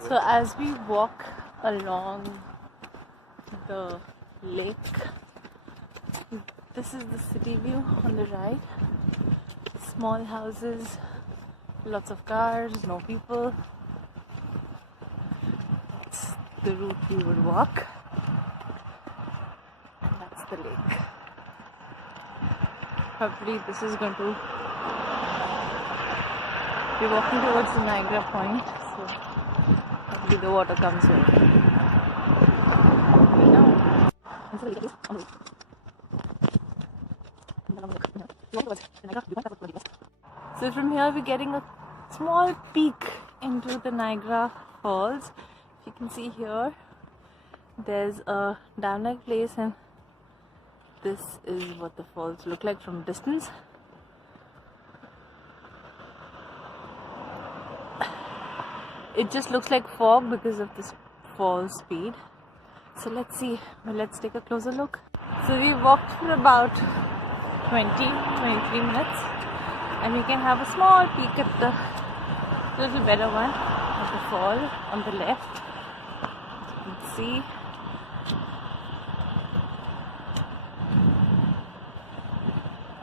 So as we walk along the lake, this is the city view on the right. Small houses, lots of cars, no people. That's the route we would walk. And that's the lake. Hopefully this is going to... We're walking towards the Niagara point, so hopefully the water comes here. So from here we're getting a small peek into the Niagara Falls. If you can see here, there's a dam-like place, and this is what the falls look like from distance. It just looks like fog because of this fall speed. So let's see, let's take a closer look. So we walked for about 20-23 minutes, and we can have a small peek at the little better one of the fall on the left. You can see.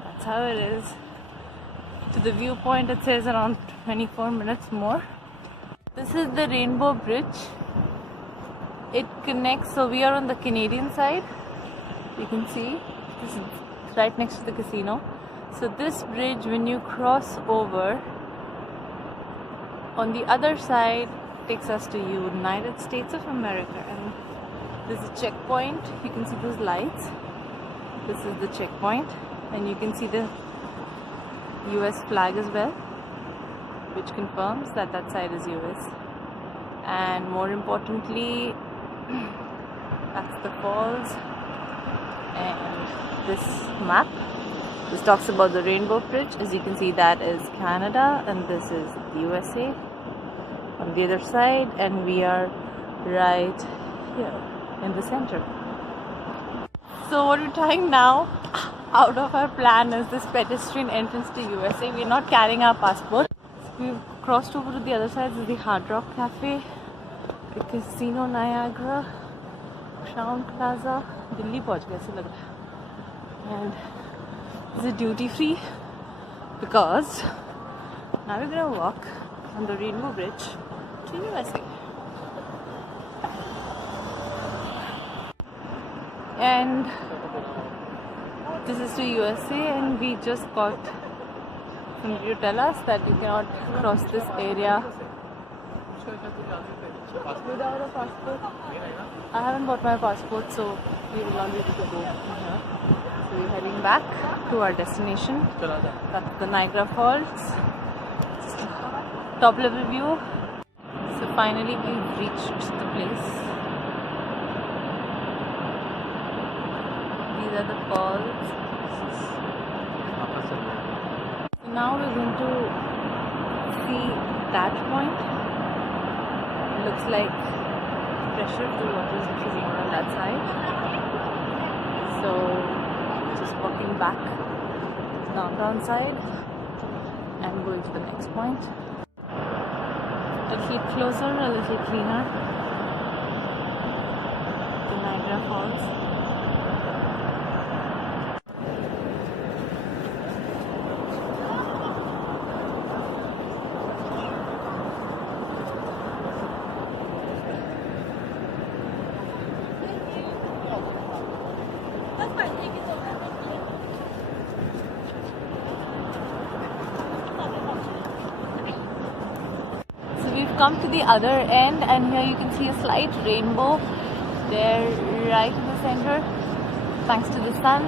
That's how it is. To the viewpoint it says around 24 minutes more. This is the Rainbow Bridge. It connects, so we are on the Canadian side. You can see this is right next to the casino. So this bridge, when you cross over, on the other side takes us to United States of America, and there's a checkpoint. You can see those lights. This is the checkpoint, and you can see the US flag as well, which confirms that that side is US. And more importantly, that's the falls. And this map, this talks about the Rainbow Bridge. As you can see, that is Canada and this is the USA on the other side, and we are right here in the center. So what we're trying now out of our plan is this pedestrian entrance to USA. We're not carrying our passport. We've crossed over to the other side. This is the Hard Rock Cafe, the Casino Niagara, Crown Plaza. Delhi पहुंच गए ऐसे लग रहा है. And this is duty free because now we're gonna walk on the Rainbow Bridge to USA. And this is to USA, and we just got somebody to tell us that you cannot cross this area without a passport. I haven't bought my passport, so we will not be able to go from here. So we're heading back to our destination. That's the Niagara Falls. Just a top level view. So finally we've reached the place. These are the falls. So now we're going to see that point. It looks like pressure, the water is actually more on that side. So just walking back downtown side and going to the next point. A little closer, a little cleaner. The Niagara Falls. Come to the other end, and here you can see a slight rainbow there right in the center thanks to the sun.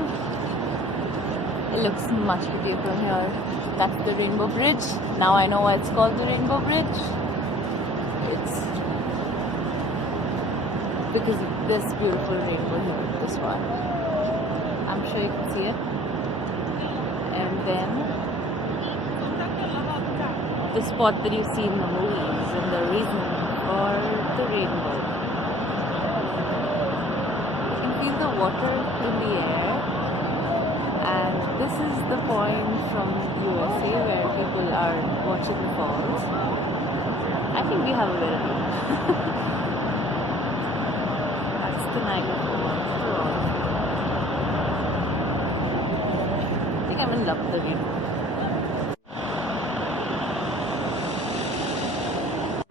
It looks much prettier from here. That's the Rainbow Bridge. Now I know why it's called the Rainbow Bridge. It's because of this beautiful rainbow here, this one. I'm sure you can see it. And then the spot that you see in the movies, and the reason for the rainbow. You can feel the water in the air, and this is the point from USA where people are watching the falls. I think we have a better view. That's the Niagara Falls. I think I'm in love with the view.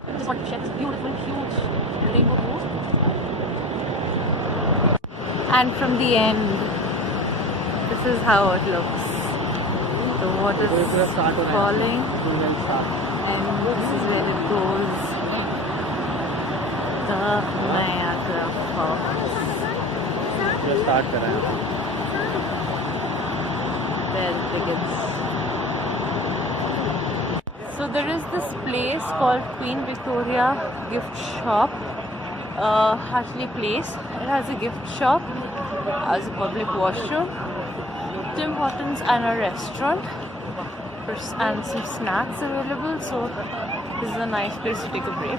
I just want to share this beautiful, huge rainbow view. And from the end, this is how it looks. The water is falling, and this is where it goes. The Niagara Falls. There it begins. So there is this place called Queen Victoria Gift Shop, Hartley Place. It has a gift shop, has a public washroom, Tim Hortons and a restaurant, and some snacks available. So this is a nice place to take a break.